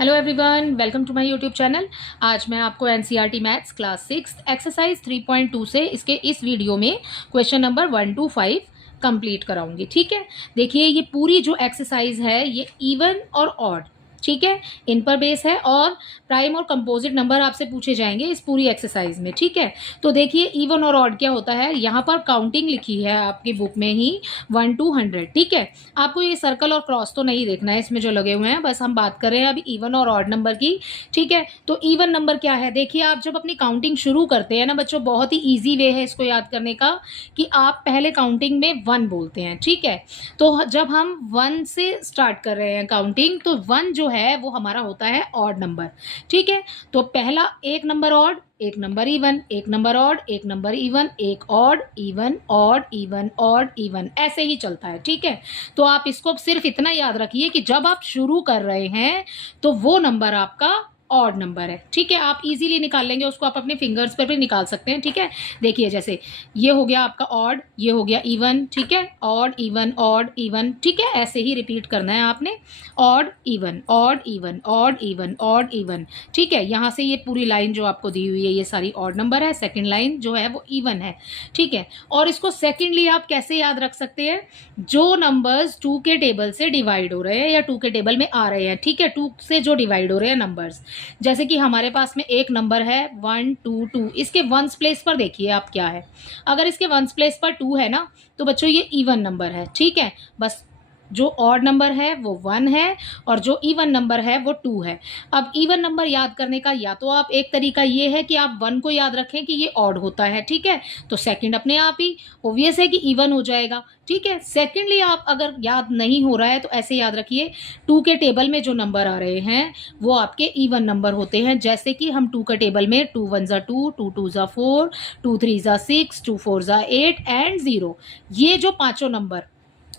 Hello everyone, welcome to my YouTube channel. आज मैं आपको एनसीईआरटी मैथ्स क्लास 6 एक्सरसाइज 3.2 से इसके इस वीडियो में क्वेश्चन नंबर 1 to 5 कंप्लीट कराऊंगी। ठीक है, देखिए ये पूरी जो एक्सरसाइज है ये इवन और ऑड, ठीक है, इन पर बेस है और प्राइम और कंपोजिट नंबर आपसे पूछे जाएंगे इस पूरी एक्सरसाइज में। ठीक है, तो देखिए इवन और ऑड क्या होता है। यहाँ पर काउंटिंग लिखी है आपकी बुक में ही 1 to 100। ठीक है, आपको ये सर्कल और क्रॉस तो नहीं देखना है इसमें जो लगे हुए हैं, बस हम बात कर रहे हैं अभी इवन और ऑड नंबर की। ठीक है, तो इवन नंबर क्या है, देखिए आप जब अपनी काउंटिंग शुरू करते हैं ना बच्चों, बहुत ही ईजी वे है इसको याद करने का कि आप पहले काउंटिंग में 1 बोलते हैं। ठीक है, तो जब हम 1 से स्टार्ट कर रहे हैं काउंटिंग, तो 1 जो है वो हमारा होता है ऑड नंबर। ठीक है, तो पहला एक नंबर ऑड, एक नंबर इवन, एक नंबर ऑड, एक नंबर इवन, एक odd even odd even odd even, ऐसे ही चलता है। ठीक है, तो आप इसको सिर्फ इतना याद रखिए कि जब आप शुरू कर रहे हैं तो वो नंबर आपका ऑड नंबर है। ठीक है, आप इजीली निकाल लेंगे उसको, आप अपने फिंगर्स पर भी निकाल सकते हैं। ठीक है, देखिए जैसे ये हो गया आपका ऑड, ये हो गया इवन। ठीक है, ऑड इवन ऑड इवन। ठीक है, ऐसे ही रिपीट करना है आपने, odd even odd even odd even odd even. ठीक है, यहाँ से ये पूरी लाइन जो आपको दी हुई है ये सारी ऑड नंबर है, सेकेंड लाइन जो है वो इवन है। ठीक है, और इसको सेकेंडली आप कैसे याद रख सकते हैं, जो नंबर्स 2 के टेबल से डिवाइड हो रहे हैं या 2 के टेबल में आ रहे हैं। ठीक है, 2 से जो डिवाइड हो रहे हैं नंबर्स, जैसे कि हमारे पास में एक नंबर है 1 2 2, इसके वंस प्लेस पर देखिए आप क्या है। अगर इसके वंस प्लेस पर 2 है ना तो बच्चों ये इवन नंबर है। ठीक है, बस जो ऑड नंबर है वो 1 है और जो इवन नंबर है वो 2 है। अब इवन नंबर याद करने का या तो आप एक तरीका ये है कि आप 1 को याद रखें कि ये ऑड होता है। ठीक है, तो सेकंड अपने आप ही ऑब्वियस है कि इवन हो जाएगा। ठीक है, सेकेंडली आप अगर याद नहीं हो रहा है तो ऐसे याद रखिए 2 के टेबल में जो नंबर आ रहे हैं वो आपके इवन नंबर होते हैं। जैसे कि हम 2 के टेबल में 2 1 ज़ा 2, 2 2 ज़ा 4, 2 3 ज़ा 6, 2 4 ज़ा 8 एंड 0, ये जो पांचों नंबर,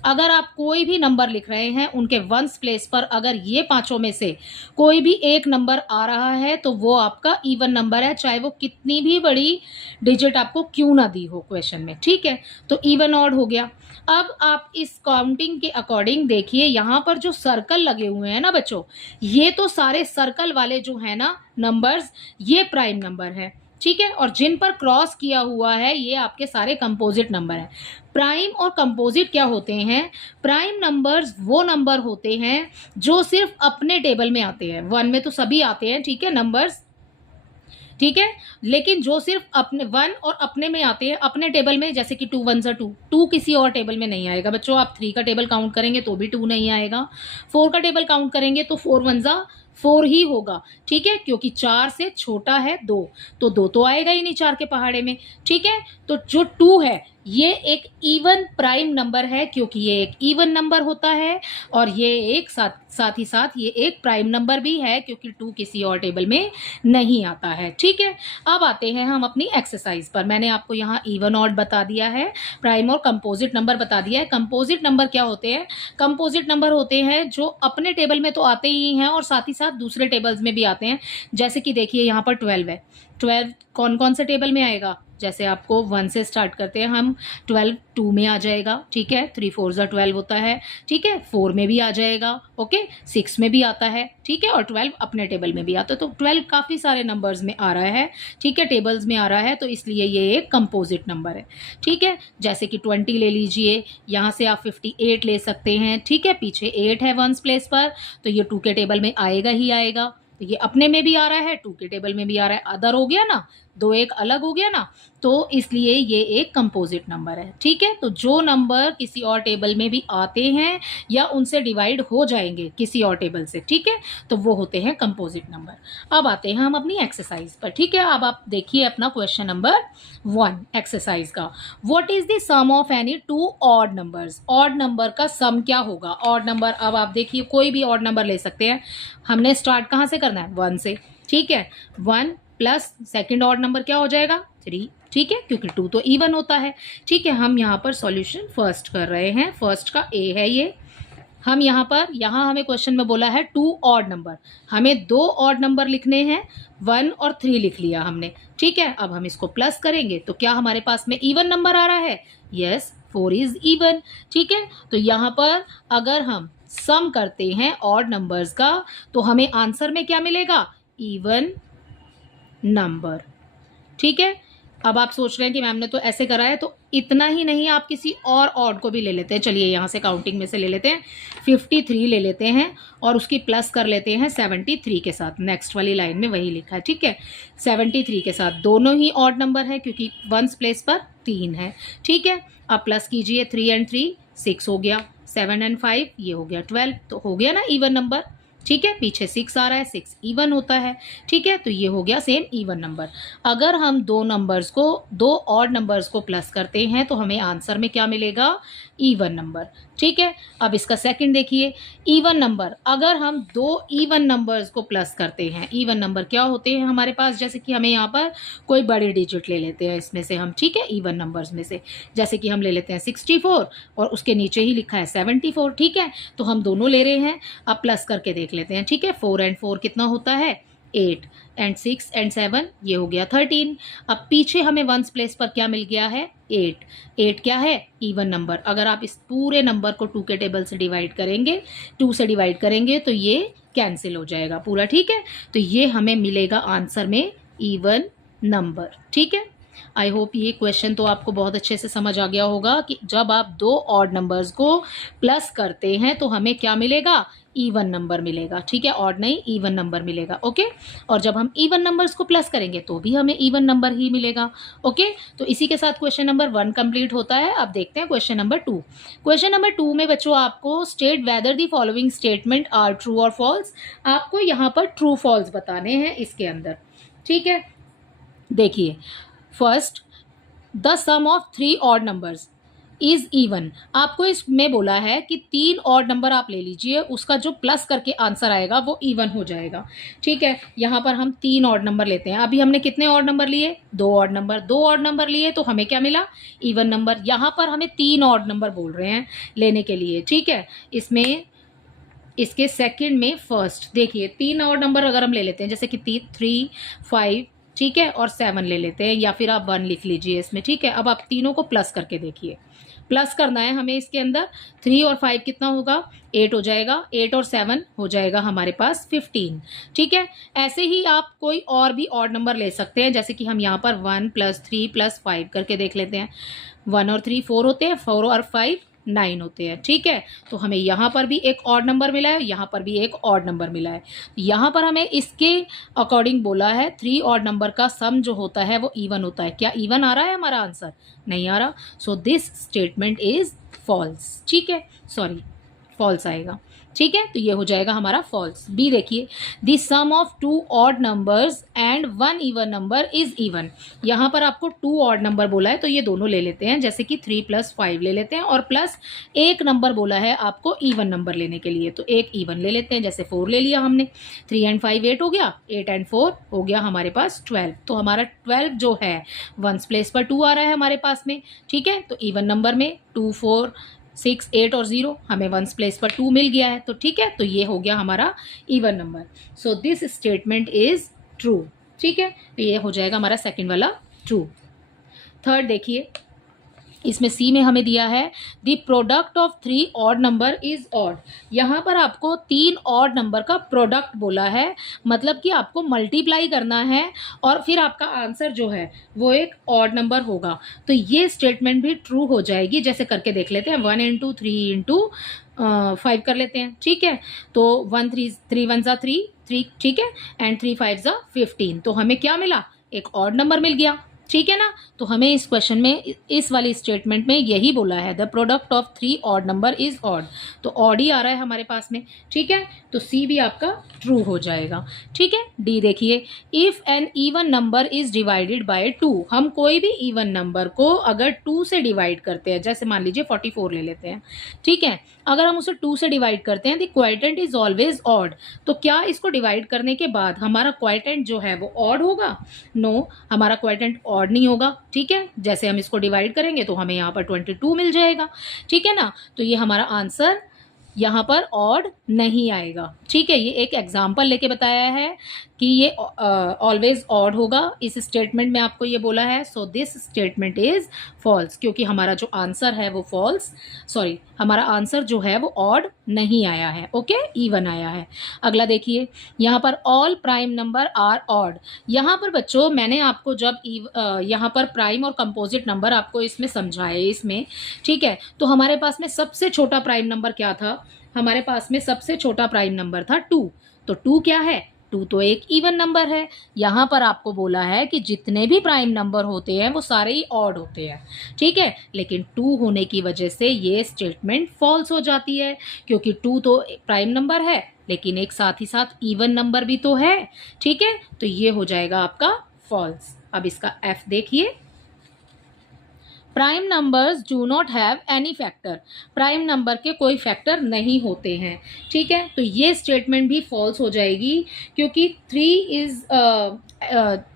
अगर आप कोई भी नंबर लिख रहे हैं उनके वंस प्लेस पर अगर ये पांचों में से कोई भी एक नंबर आ रहा है तो वो आपका इवन नंबर है, चाहे वो कितनी भी बड़ी डिजिट आपको क्यों ना दी हो क्वेश्चन में। ठीक है, तो इवन ऑड हो गया। अब आप इस काउंटिंग के अकॉर्डिंग देखिए यहाँ पर जो सर्कल लगे हुए हैं ना बच्चों, ये तो सारे सर्कल वाले जो है ना नंबर्स, ये प्राइम नंबर है। ठीक है, और जिन पर क्रॉस किया हुआ है ये आपके सारे कंपोजिट नंबर हैं। प्राइम और कंपोजिट क्या होते हैं, प्राइम नंबर्स वो नंबर होते हैं जो सिर्फ अपने टेबल में आते हैं। 1 में तो सभी आते हैं, ठीक है, नंबर्स। ठीक है, लेकिन जो सिर्फ अपने 1 और अपने में आते हैं, अपने टेबल में, जैसे कि 2 1 ज़ा 2, 2 किसी और टेबल में नहीं आएगा बच्चों। आप 3 का टेबल काउंट करेंगे तो भी 2 नहीं आएगा, 4 का टेबल काउंट करेंगे तो 4 1 ज़ा 4 ही होगा। ठीक है, क्योंकि 4 से छोटा है 2, तो 2 तो आएगा ही नहीं 4 के पहाड़े में। ठीक है, तो जो 2 है ये एक इवन प्राइम नंबर है क्योंकि ये एक इवन नंबर होता है, और ये एक साथ ही साथ ये एक प्राइम नंबर भी है क्योंकि 2 किसी और टेबल में नहीं आता है। ठीक है, अब आते हैं हम अपनी एक्सरसाइज पर। मैंने आपको यहाँ इवन ऑड बता दिया है, प्राइम और कंपोजिट नंबर बता दिया है। कंपोजिट नंबर क्या होते हैं, कंपोजिट नंबर होते हैं जो अपने टेबल में तो आते ही हैं और साथ ही साथ दूसरे टेबल्स में भी आते हैं। जैसे कि देखिए यहाँ पर 12 है, 12 कौन कौन से टेबल में आएगा, जैसे आपको 1 से स्टार्ट करते हैं हम, 12 2 में आ जाएगा। ठीक है, 3 4 ज़ा 12 होता है। ठीक है, 4 में भी आ जाएगा, ओके, 6 में भी आता है। ठीक है, और 12 अपने टेबल में भी आता है। तो 12 काफ़ी सारे नंबर्स में आ रहा है। ठीक है, टेबल्स में आ रहा है, तो इसलिए ये एक कंपोजिट नंबर है। ठीक है, जैसे कि 20 ले लीजिए, यहाँ से आप 58 ले सकते हैं। ठीक है, पीछे 8 है वंस प्लेस पर, तो ये 2 के टेबल में आएगा ही आएगा। तो ये अपने में भी आ रहा है, 2 के टेबल में भी आ रहा है, अदर हो गया ना, 2 एक अलग हो गया ना, तो इसलिए ये एक कंपोजिट नंबर है। ठीक है, तो जो नंबर किसी और टेबल में भी आते हैं या उनसे डिवाइड हो जाएंगे किसी और टेबल से, ठीक है, तो वो होते हैं कंपोजिट नंबर। अब आते हैं हम अपनी एक्सरसाइज पर। ठीक है, अब आप देखिए अपना क्वेश्चन नंबर 1 एक्सरसाइज का। What is the sum of any 2 odd numbers, odd number का सम क्या होगा। ऑड नंबर, अब आप देखिए कोई भी ऑड नंबर ले सकते हैं। हमने स्टार्ट कहाँ से करना है, 1 से। ठीक है, 1 प्लस सेकेंड ऑड नंबर क्या हो जाएगा, 3। ठीक है, क्योंकि 2 तो इवन होता है। ठीक है, हम यहाँ पर सॉल्यूशन फर्स्ट कर रहे हैं, फर्स्ट का ए है ये। हम यहाँ हमें क्वेश्चन में बोला है 2 ऑड नंबर, हमें 2 ऑड नंबर लिखने हैं, 1 और 3 लिख लिया हमने। ठीक है, अब हम इसको प्लस करेंगे तो क्या हमारे पास में इवन नंबर आ रहा है, यस, 4 इज इवन। ठीक है, तो यहाँ पर अगर हम सम करते हैं ऑड नंबर्स का तो हमें आंसर में क्या मिलेगा, इवन नंबर। ठीक है, अब आप सोच रहे हैं कि मैम ने तो ऐसे करा है, तो इतना ही नहीं, आप किसी और ऑड को भी ले लेते हैं। चलिए यहाँ से काउंटिंग में से ले लेते हैं, 53 ले लेते हैं और उसकी प्लस कर लेते हैं 73 के साथ। नेक्स्ट वाली लाइन में वही लिखा है, ठीक है, 73 के साथ। दोनों ही ऑड नंबर है क्योंकि वंस प्लेस पर 3 है। ठीक है, अब प्लस कीजिए, 3 एंड 3 6 हो गया, 7 एंड 5 ये हो गया 12, तो हो गया ना इवन नंबर। ठीक है, पीछे 6 आ रहा है, 6 इवन होता है। ठीक है, तो ये हो गया सेम इवन नंबर। अगर हम दो ऑड नंबर्स को प्लस करते हैं तो हमें आंसर में क्या मिलेगा, इवन नंबर। ठीक है, अब इसका सेकंड देखिए, इवन नंबर। अगर हम दो इवन नंबर्स को प्लस करते हैं, इवन नंबर क्या होते हैं हमारे पास, जैसे कि हमें यहाँ पर कोई बड़ी डिजिट ले लेते हैं इसमें से हम। ठीक है, इवन नंबर्स में से जैसे कि हम ले लेते हैं 64 और उसके नीचे ही लिखा है 74। ठीक है, तो हम दोनों ले रहे हैं, अब प्लस करके देख लेते हैं। ठीक है, 4 एंड 4 कितना होता है, 8 एंड 6 एंड 7 ये हो गया 13। अब पीछे हमें वंस प्लेस पर क्या मिल गया है, 8। 8 क्या है, इवन नंबर। अगर आप इस पूरे नंबर को 2 के टेबल से डिवाइड करेंगे, 2 से डिवाइड करेंगे तो ये कैंसिल हो जाएगा पूरा। ठीक है, तो ये हमें मिलेगा आंसर में इवन नंबर। ठीक है, आई होप ये क्वेश्चन तो आपको बहुत अच्छे से समझ आ गया होगा कि जब आप दो ऑड नंबर्स को प्लस करते हैं तो हमें क्या मिलेगा, इवन नंबर मिलेगा। ठीक है, ऑड नहीं इवन नंबर मिलेगा। ओके, और जब हम इवन नंबर्स को प्लस करेंगे तो भी हमें इवन नंबर ही मिलेगा। ओके, तो इसी के साथ क्वेश्चन नंबर 1 कंप्लीट होता है। अब देखते हैं क्वेश्चन नंबर 2। क्वेश्चन नंबर 2 में बच्चों आपको state whether the following statement are true और फॉल्स। आपको यहाँ पर ट्रू फॉल्स बताने हैं इसके अंदर। ठीक है, देखिए, first, the sum of 3 odd numbers is even. आपको इसमें बोला है कि 3 ऑड नंबर आप ले लीजिए, उसका जो प्लस करके आंसर आएगा वो इवन हो जाएगा। ठीक है, यहाँ पर हम 3 ऑड नंबर लेते हैं। अभी हमने कितने ऑड नंबर लिए, 2 ऑड नंबर। 2 ऑड नंबर लिए तो हमें क्या मिला, इवन नंबर। यहाँ पर हमें 3 ऑड नंबर बोल रहे हैं लेने के लिए। ठीक है, इसमें इसके सेकंड में फर्स्ट देखिए, 3 ऑड नंबर अगर हम ले लेते हैं जैसे कि 3, 5, ठीक है, और 7 ले लेते हैं, या फिर आप 1 लिख लीजिए इसमें। ठीक है, अब आप तीनों को प्लस करके देखिए, प्लस करना है हमें इसके अंदर। 3 और 5 कितना होगा, 8 हो जाएगा। 8 और 7 हो जाएगा हमारे पास 15। ठीक है, ऐसे ही आप कोई और भी ऑड नंबर ले सकते हैं, जैसे कि हम यहाँ पर 1 + 3 + 5 करके देख लेते हैं। 1 और 3 4 होते हैं, 4 और 5 9 होते हैं। ठीक है, तो हमें यहाँ पर भी एक ऑड नंबर मिला है, यहाँ पर भी एक ऑड नंबर मिला है। यहाँ पर हमें इसके अकॉर्डिंग बोला है 3 ऑड नंबर का सम जो होता है वो इवन होता है। क्या इवन आ रहा है हमारा आंसर, नहीं आ रहा। So this statement is false. ठीक है, सॉरी, फॉल्स आएगा। ठीक है, तो ये हो जाएगा हमारा फॉल्स। बी देखिए, the sum of 2 odd numbers and 1 even number is even. यहाँ पर आपको 2 ऑड नंबर बोला है तो ये दोनों ले लेते हैं, जैसे कि 3 + 5 ले लेते हैं, और प्लस एक नंबर बोला है आपको इवन नंबर लेने के लिए, तो एक इवन ले लेते हैं, जैसे 4 ले लिया हमने। 3 एंड 5 8 हो गया, 8 एंड 4 हो गया हमारे पास 12। तो हमारा 12 जो है वंस प्लेस पर 2 आ रहा है हमारे पास में। ठीक है, तो इवन नंबर में 2, 4, 6, 8 और 0 हमें वंस प्लेस पर 2 मिल गया है। तो ठीक है, तो ये हो गया हमारा even number. So this statement is true. ठीक है, तो ये हो जाएगा हमारा सेकंड वाला ट्रू। थर्ड देखिए, इसमें सी में हमें दिया है the product of 3 odd number is odd. यहाँ पर आपको 3 ऑड नंबर का प्रोडक्ट बोला है, मतलब कि आपको मल्टीप्लाई करना है और फिर आपका आंसर जो है वो एक ऑड नंबर होगा। तो ये स्टेटमेंट भी ट्रू हो जाएगी। जैसे करके देख लेते हैं, 1 × 3 × 5 कर लेते हैं। ठीक है, तो 1 3 1 ज़ा 3, ठीक है, एंड 3 5 ज़ा 15। तो हमें क्या मिला, एक ऑड नंबर मिल गया। ठीक है ना, तो हमें इस क्वेश्चन में इस वाली स्टेटमेंट में यही बोला है, the product of 3 odd number is odd. तो ऑड ही आ रहा है हमारे पास में। ठीक है, तो सी भी आपका ट्रू हो जाएगा। ठीक है, डी देखिए, if an even number is divided by 2। हम कोई भी इवन नंबर को अगर 2 से डिवाइड करते हैं, जैसे मान लीजिए 44 ले लेते हैं। ठीक है, अगर हम उसे 2 से डिवाइड करते हैं, the quotient is always odd. तो क्या इसको डिवाइड करने के बाद हमारा क्वोटिएंट जो है वो ऑड होगा? नो, हमारा क्वोटिएंट ऑड नहीं होगा। ठीक है, जैसे हम इसको डिवाइड करेंगे तो हमें यहाँ पर 22 मिल जाएगा। ठीक है ना, तो ये हमारा आंसर यहाँ पर ऑड नहीं आएगा। ठीक है, ये एक एग्जाम्पल लेके बताया है कि ये ऑलवेज ऑड होगा। इस स्टेटमेंट में आपको ये बोला है, so this statement is false, क्योंकि हमारा जो आंसर है वो हमारा आंसर जो है वो ऑड नहीं आया है, ओके, इवन आया है। अगला देखिए, यहाँ पर all prime number are odd. यहाँ पर बच्चों मैंने आपको जब यहाँ पर प्राइम और कंपोजिट नंबर आपको इसमें समझाए इसमें, ठीक है, तो हमारे पास में सबसे छोटा प्राइम नंबर क्या था? हमारे पास में सबसे छोटा प्राइम नंबर था 2। तो 2 क्या है? 2 तो एक इवन नंबर है। यहाँ पर आपको बोला है कि जितने भी प्राइम नंबर होते हैं वो सारे ही ऑड होते हैं, ठीक है, लेकिन 2 होने की वजह से ये स्टेटमेंट फॉल्स हो जाती है, क्योंकि 2 तो प्राइम नंबर है लेकिन एक साथ ही साथ इवन नंबर भी तो है, ठीक है, तो ये हो जाएगा आपका फॉल्स। अब इसका एफ देखिए, prime numbers do not have any factor. Prime number के कोई फैक्टर नहीं होते हैं, ठीक है, तो ये स्टेटमेंट भी फॉल्स हो जाएगी, क्योंकि 3 इज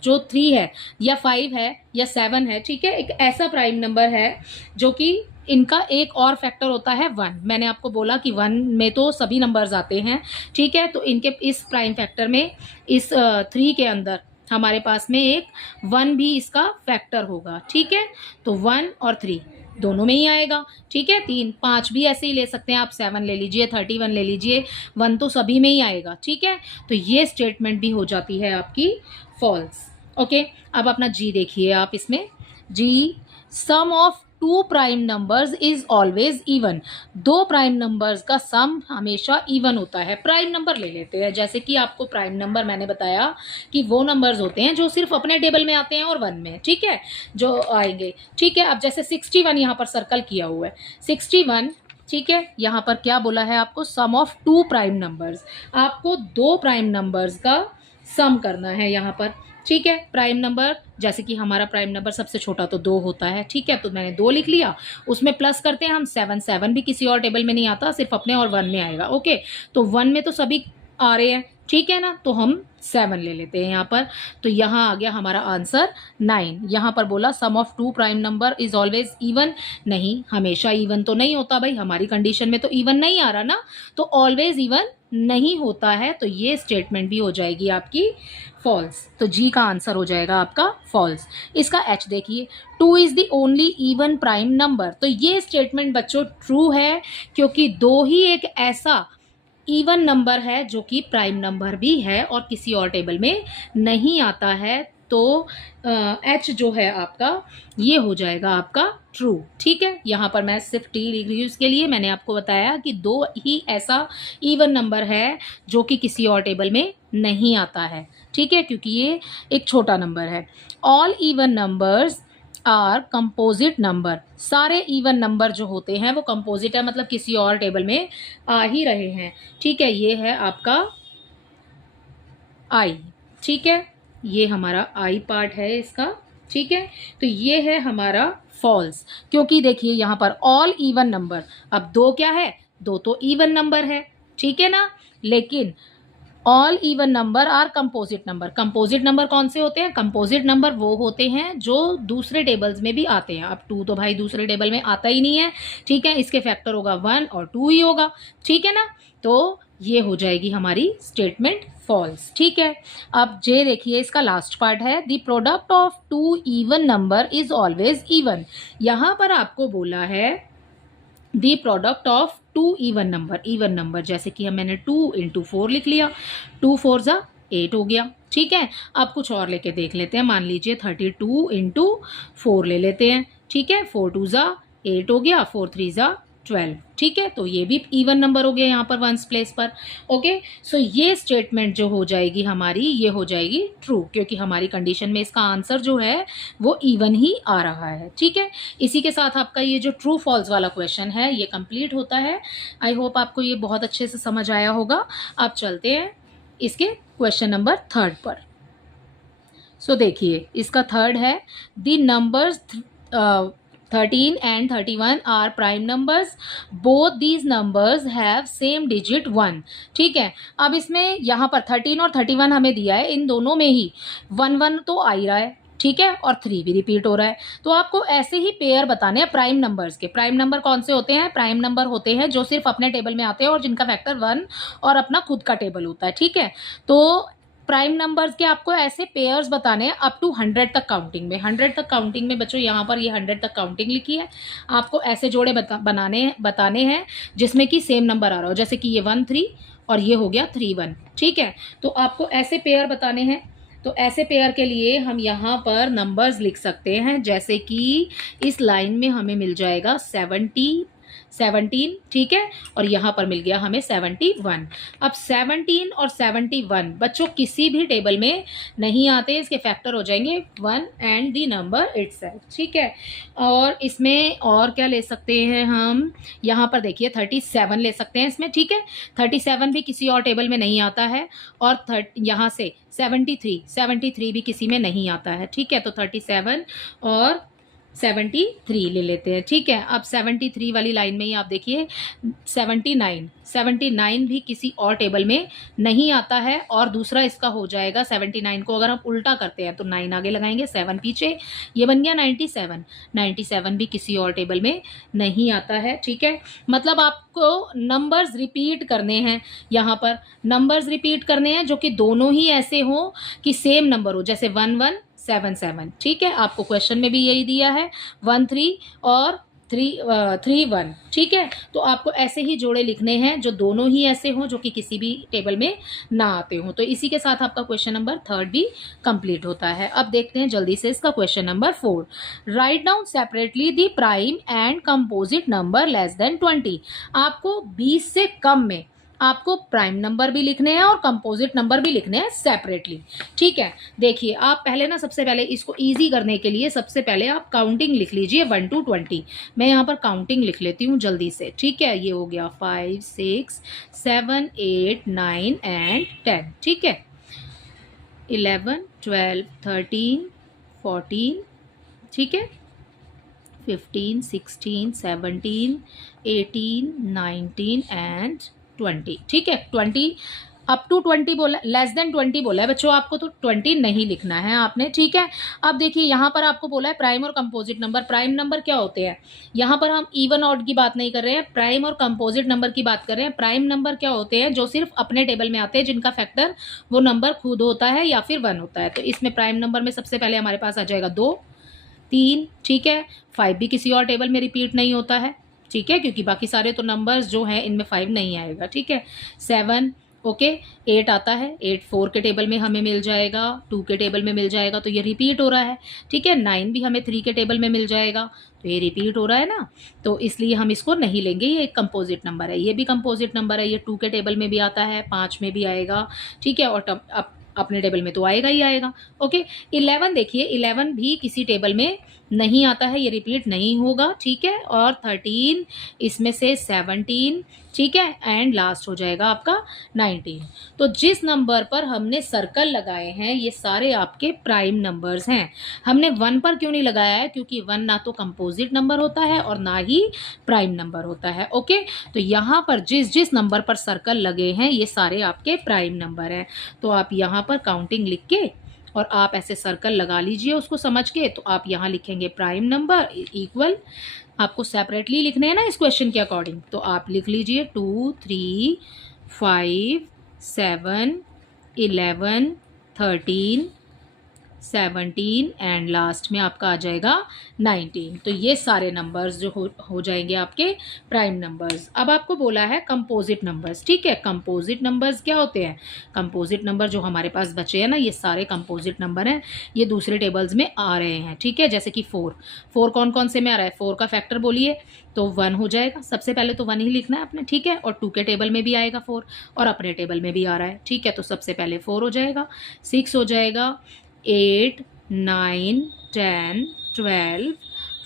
जो 3 है या 5 है या 7 है, ठीक है, एक ऐसा प्राइम नंबर है जो कि इनका एक और फैक्टर होता है 1। मैंने आपको बोला कि 1 में तो सभी नंबर्स आते हैं, ठीक है, तो इनके इस प्राइम फैक्टर में इस 3 के अंदर हमारे पास में एक 1 भी इसका फैक्टर होगा, ठीक है, तो 1 और 3 दोनों में ही आएगा, ठीक है, 3 5 भी ऐसे ही ले सकते हैं आप, 7 ले लीजिए, 31 ले लीजिए, 1 तो सभी में ही आएगा, ठीक है, तो ये स्टेटमेंट भी हो जाती है आपकी फॉल्स, ओके। अब अपना जी देखिए आप इसमें, जी sum of 2 prime numbers is always even. 2 prime numbers का सम हमेशा इवन होता है। प्राइम नंबर ले लेते हैं, जैसे कि आपको प्राइम नंबर मैंने बताया कि वो नंबर्स होते हैं जो सिर्फ अपने टेबल में आते हैं और 1 में, ठीक है, जो आएंगे, ठीक है। अब जैसे 61 यहाँ पर सर्कल किया हुआ है, 61, ठीक है, यहाँ पर क्या बोला है आपको? सम ऑफ 2 प्राइम नंबर्स। आपको 2 प्राइम नंबर्स का सम करना है यहाँ पर, ठीक है। प्राइम नंबर, जैसे कि हमारा प्राइम नंबर सबसे छोटा तो 2 होता है, ठीक है, तो मैंने 2 लिख लिया, उसमें प्लस करते हैं हम 7। 7 भी किसी और टेबल में नहीं आता, सिर्फ अपने और 1 में आएगा, ओके, तो 1 में तो सभी आ रहे हैं, ठीक है ना, तो हम 7 ले लेते हैं यहाँ पर, तो यहाँ आ गया हमारा आंसर 9। यहाँ पर बोला sum of 2 prime number is always even. नहीं, हमेशा इवन तो नहीं होता भाई, हमारी कंडीशन में तो इवन नहीं आ रहा ना, तो ऑलवेज इवन नहीं होता है, तो ये स्टेटमेंट भी हो जाएगी आपकी फॉल्स। तो जी का आंसर हो जाएगा आपका फॉल्स। इसका एच देखिए, 2 is the only even prime number. तो ये स्टेटमेंट बच्चों ट्रू है, क्योंकि 2 ही एक ऐसा इवन नंबर है जो कि प्राइम नंबर भी है और किसी और टेबल में नहीं आता है, तो एच जो है आपका ये हो जाएगा आपका ट्रू, ठीक है। यहाँ पर मैं सिर्फ टी लिख रही हूँ, इसके लिए मैंने आपको बताया कि 2 ही ऐसा इवन नंबर है जो कि किसी और टेबल में नहीं आता है, ठीक है, क्योंकि ये एक छोटा नंबर है। All even numbers are composite number. सारे इवन नंबर जो होते हैं वो कंपोजिट है, मतलब किसी और टेबल में आ ही रहे हैं, ठीक है। ये है आपका आई, ठीक है, ये हमारा आई पार्ट है इसका, ठीक है, तो ये है हमारा फॉल्स, क्योंकि देखिए यहाँ पर ऑल इवन नंबर, अब 2 क्या है? 2 तो इवन नंबर है, ठीक है ना, लेकिन all even number are composite number. Composite number कौन से होते हैं? कंपोजिट नंबर वो होते हैं जो दूसरे टेबल्स में भी आते हैं। अब 2 तो भाई दूसरे टेबल में आता ही नहीं है, ठीक है, इसके फैक्टर होगा 1 और 2 ही होगा, ठीक है ना, तो ये हो जाएगी हमारी स्टेटमेंट फॉल्स, ठीक है। अब जे देखिए, इसका लास्ट पार्ट है, the product of 2 even number is always even. यहाँ पर आपको बोला है the product of 2 even number, जैसे कि मैंने 2 इंटू 4 लिख लिया, 2 4 ज़ा 8 हो गया, ठीक है। अब कुछ और लेके देख लेते हैं, मान लीजिए 32 इंटू 4 ले लेते हैं, ठीक है, 4 2 ज़ा 8 हो गया, 4 3 ज़ा 12, ठीक है, तो ये भी इवन नंबर हो गया यहाँ पर 1s प्लेस पर, ओके। सो ये स्टेटमेंट जो हो जाएगी हमारी, ये हो जाएगी ट्रू, क्योंकि हमारी कंडीशन में इसका आंसर जो है वो इवन ही आ रहा है, ठीक है। इसी के साथ आपका ये जो ट्रू फॉल्स वाला क्वेश्चन है ये कंप्लीट होता है। आई होप आपको ये बहुत अच्छे से समझ आया होगा। अब चलते हैं इसके क्वेश्चन नंबर 3 पर। सो देखिए, इसका 3 है, the numbers 13 and 31 are prime numbers. Both these numbers have same digit 1, ठीक है। अब इसमें यहाँ पर 13 और 31 हमें दिया है, इन दोनों में ही 1 1 तो आ ही रहा है, ठीक है, और 3 भी रिपीट हो रहा है, तो आपको ऐसे ही पेयर बताने हैं प्राइम नंबर्स के। प्राइम नंबर कौन से होते हैं? प्राइम नंबर होते हैं जो सिर्फ अपने टेबल में आते हैं और जिनका फैक्टर 1 और अपना खुद का टेबल होता है, ठीक है। तो प्राइम नंबर्स के आपको ऐसे पेयर्स बताने हैं अप टू 100 तक काउंटिंग में। 100 तक काउंटिंग में बच्चों यहाँ पर ये 100 तक काउंटिंग लिखी है, आपको ऐसे जोड़े बताने हैं जिसमें कि सेम नंबर आ रहा हो, जैसे कि ये 1 3 और ये हो गया 3 1। ठीक है, तो आपको ऐसे पेयर बताने हैं। तो ऐसे पेयर के लिए हम यहाँ पर नंबर्स लिख सकते हैं, जैसे कि इस लाइन में हमें मिल जाएगा 17, ठीक है, और यहाँ पर मिल गया हमें 71। अब 17 और 71 बच्चों किसी भी टेबल में नहीं आते, इसके फैक्टर हो जाएंगे 1 एंड द नंबर इटसेल्फ। ठीक है, और इसमें और क्या ले सकते हैं हम, यहाँ पर देखिए 37 ले सकते हैं इसमें। ठीक है, 37 भी किसी और टेबल में नहीं आता है, और यहाँ से 73 भी किसी में नहीं आता है। ठीक है, तो 37 और 73 ले लेते हैं। ठीक है, अब 73 वाली लाइन में ही आप देखिए 79 भी किसी और टेबल में नहीं आता है, और दूसरा इसका हो जाएगा 79 को अगर हम उल्टा करते हैं तो 9 आगे लगाएंगे, 7 पीछे, ये बन गया 97 भी किसी और टेबल में नहीं आता है। ठीक है, मतलब आपको नंबर्स रिपीट करने हैं, यहाँ पर नंबर्स रिपीट करने हैं जो कि दोनों ही ऐसे हो कि सेम नंबर हो, जैसे 1 1 7 7। ठीक है, आपको क्वेश्चन में भी यही दिया है 1 3 और 3 1। ठीक है, तो आपको ऐसे ही जोड़े लिखने हैं जो दोनों ही ऐसे हों जो कि किसी भी टेबल में ना आते हों। तो इसी के साथ आपका क्वेश्चन नंबर 3 भी कंप्लीट होता है। अब देखते हैं जल्दी से इसका question number 4। Write down separately the prime and composite number less than 20। आपको 20 से कम में आपको प्राइम नंबर भी लिखने हैं और कंपोजिट नंबर भी लिखने हैं सेपरेटली। ठीक है, देखिए आप पहले ना, सबसे पहले इसको इजी करने के लिए सबसे पहले आप काउंटिंग लिख लीजिए 1 to 20। मैं यहाँ पर काउंटिंग लिख लेती हूँ जल्दी से। ठीक है, ये हो गया 5 6 7 8 9 एंड 10। ठीक है, 11 12 13 14, ठीक है, 15 16 17 18 19 एंड 20। ठीक है, 20 अप टू 20 बोला, लेस देन 20 बोला है बच्चों, आपको तो 20 नहीं लिखना है आपने। ठीक है, अब देखिए यहाँ पर आपको बोला है प्राइम और कंपोजिट नंबर। प्राइम नंबर क्या होते हैं, यहाँ पर हम इवन ऑड की बात नहीं कर रहे हैं, प्राइम और कंपोजिट नंबर की बात कर रहे हैं। प्राइम नंबर क्या होते हैं, जो सिर्फ अपने टेबल में आते हैं, जिनका फैक्टर वो नंबर खुद होता है या फिर 1 होता है। तो इसमें प्राइम नंबर में सबसे पहले हमारे पास आ जाएगा 2 3। ठीक है, 5 भी किसी और टेबल में रिपीट नहीं होता है। ठीक है, क्योंकि बाकी सारे तो नंबर्स जो हैं इनमें 5 नहीं आएगा। ठीक है, 7 ओके, 8 आता है, 8 4 के टेबल में हमें मिल जाएगा, 2 के टेबल में मिल जाएगा, तो ये रिपीट हो रहा है। ठीक है, 9 भी हमें 3 के टेबल में मिल जाएगा, तो ये रिपीट हो रहा है ना, तो इसलिए हम इसको नहीं लेंगे, ये एक कंपोजिट नंबर है। ये भी कंपोजिट नंबर है, ये 2 के टेबल में भी आता है, 5 में भी आएगा। ठीक है, और अपने टेबल में तो आएगा ही आएगा। ओके, 11 देखिए, 11 भी किसी टेबल में नहीं आता है, ये रिपीट नहीं होगा। ठीक है, और 13 इसमें से 17। ठीक है, एंड लास्ट हो जाएगा आपका 19। तो जिस नंबर पर हमने सर्कल लगाए हैं ये सारे आपके प्राइम नंबर्स हैं। हमने 1 पर क्यों नहीं लगाया है, क्योंकि 1 ना तो कंपोजिट नंबर होता है और ना ही प्राइम नंबर होता है। ओके, तो यहाँ पर जिस जिस नंबर पर सर्कल लगे हैं ये सारे आपके प्राइम नंबर हैं। तो आप यहाँ पर काउंटिंग लिख के और आप ऐसे सर्कल लगा लीजिए उसको समझ के। तो आप यहाँ लिखेंगे प्राइम नंबर इक्वल, आपको सेपरेटली लिखने हैं ना इस क्वेश्चन के अकॉर्डिंग, तो आप लिख लीजिए 2 3 5 7 11 13 17 एंड लास्ट में आपका आ जाएगा 19। तो ये सारे नंबर्स जो हो जाएंगे आपके प्राइम नंबर्स। अब आपको बोला है कंपोजिट नंबर्स। ठीक है, कंपोजिट नंबर्स क्या होते हैं, कंपोजिट नंबर जो हमारे पास बचे हैं ना, ये सारे कंपोजिट नंबर हैं, ये दूसरे टेबल्स में आ रहे हैं। ठीक है, जैसे कि 4 कौन कौन से में आ रहा है, 4 का फैक्टर बोलिए, तो 1 हो जाएगा। सबसे पहले तो 1 ही लिखना है आपने। ठीक है, और 2 के टेबल में भी आएगा 4 और अपने टेबल में भी आ रहा है। ठीक है, तो सबसे पहले 4 हो जाएगा, 6 हो जाएगा, 8 9 10 12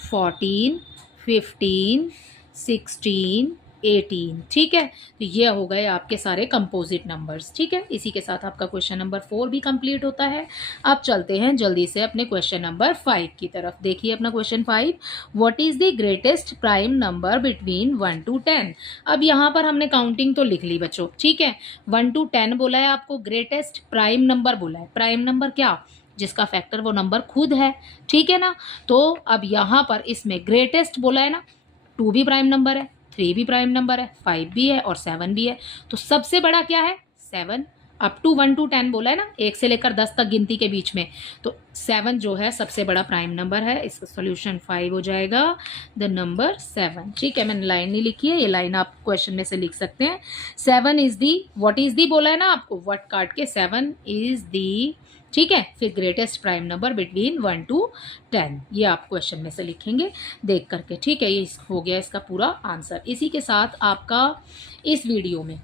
14 15 16 18। ठीक है, तो ये हो गए आपके सारे कंपोजिट नंबर्स। ठीक है, इसी के साथ आपका क्वेश्चन नंबर 4 भी कंप्लीट होता है। अब चलते हैं जल्दी से अपने क्वेश्चन नंबर 5 की तरफ। देखिए अपना question 5, what is the greatest prime number between 1 to 10। अब यहाँ पर हमने काउंटिंग तो लिख ली बच्चों। ठीक है, 1 to 10 बोला है, आपको ग्रेटेस्ट प्राइम नंबर बोला है। प्राइम नंबर क्या, जिसका फैक्टर वो नंबर खुद है। ठीक है ना, तो अब यहाँ पर इसमें ग्रेटेस्ट बोला है ना, 2 भी प्राइम नंबर है, 3 भी प्राइम नंबर है, 5 भी है और 7 भी है। तो सबसे बड़ा क्या है, 7। अप टू 1 to 10 बोला है ना, 1 से लेकर 10 तक गिनती के बीच में, तो 7 जो है सबसे बड़ा प्राइम नंबर है। इसका सोल्यूशन 5 हो जाएगा, द नंबर 7। ठीक है, मैंने लाइन नहीं लिखी है, ये लाइन आप क्वेश्चन में से लिख सकते हैं। 7 is the, what is the बोला है ना आपको, व्हाट काट के 7 इज दी, ठीक है। फिर greatest prime number between 1 to 10, ये आप क्वेश्चन में से लिखेंगे देख करके। ठीक है, ये हो गया इसका पूरा आंसर। इसी के साथ आपका इस वीडियो में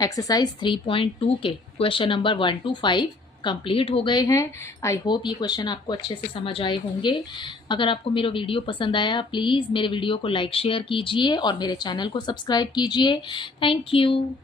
एक्सरसाइज 3.2 के क्वेश्चन नंबर 1 to 5 कंप्लीट हो गए हैं। आई होप ये क्वेश्चन आपको अच्छे से समझ आए होंगे। अगर आपको मेरा वीडियो पसंद आया, प्लीज़ मेरे वीडियो को लाइक शेयर कीजिए और मेरे चैनल को सब्सक्राइब कीजिए। Thank you.